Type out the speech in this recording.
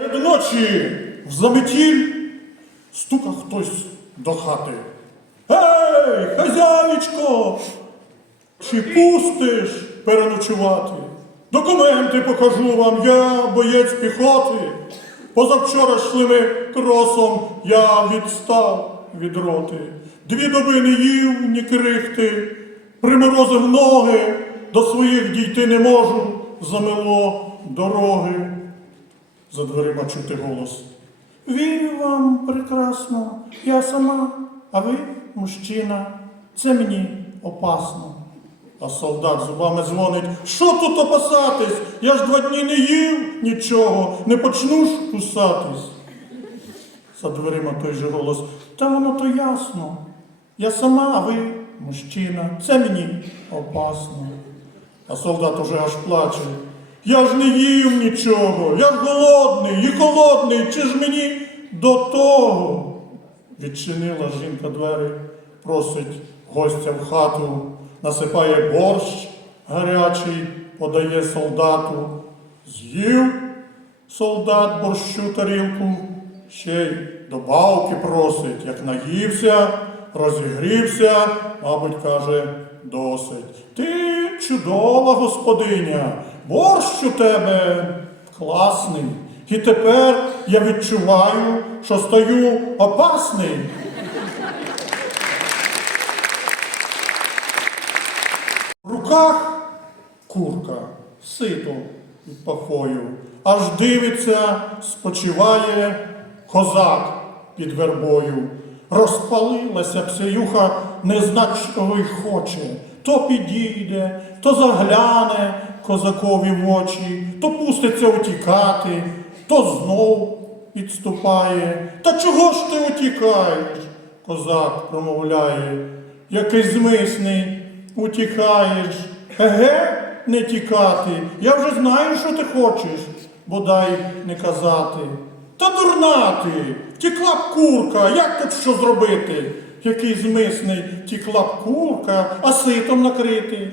Серед ночі в заметіль стука хтось до хати. Гей, хазяїчко! Чи пустиш переночувати? Документи покажу вам, я боєць піхоти. Позавчора шлими кросом я відстав від роти. Дві доби не їв, ні крихти, приморозив ноги, до своїх дійти не можу, замело дороги. За дверима чути голос. Вірю вам прекрасно, я сама, а ви, мужчина, це мені опасно. А солдат зубами дзвонить. Що тут опасатись? Я ж два дні не їв нічого, не почну ж кусатись. За дверима той же голос. Та воно то ясно. Я сама, а ви мужчина. Це мені опасно. А солдат уже аж плаче. Я ж не їв нічого, я ж голодний і холодний, чи ж мені до того? Відчинила жінка двері, просить гостя в хату, насипає борщ гарячий, подає солдату. З'їв солдат борщу тарілку, ще й добавки просить, як наївся, розігрівся, мабуть, каже, досить. Ти чудова господиня, борщ у тебе класний. І тепер я відчуваю, що стаю опасний. В руках курка, сито під пахою, аж дивиться, спочиває козак під вербою. Розпалилася псеюха, не знать, що й хоче. То підійде, то загляне козакові в очі, то пуститься утікати, то знов підступає. Та чого ж ти утікаєш? Козак промовляє, який змисний, утікаєш. Еге, не тікати. Я вже знаю, що ти хочеш, бодай не казати. Та дурна ти, втікла б курка, як тут що зробити? Який змисний, втікла б курка, а ситом накрити.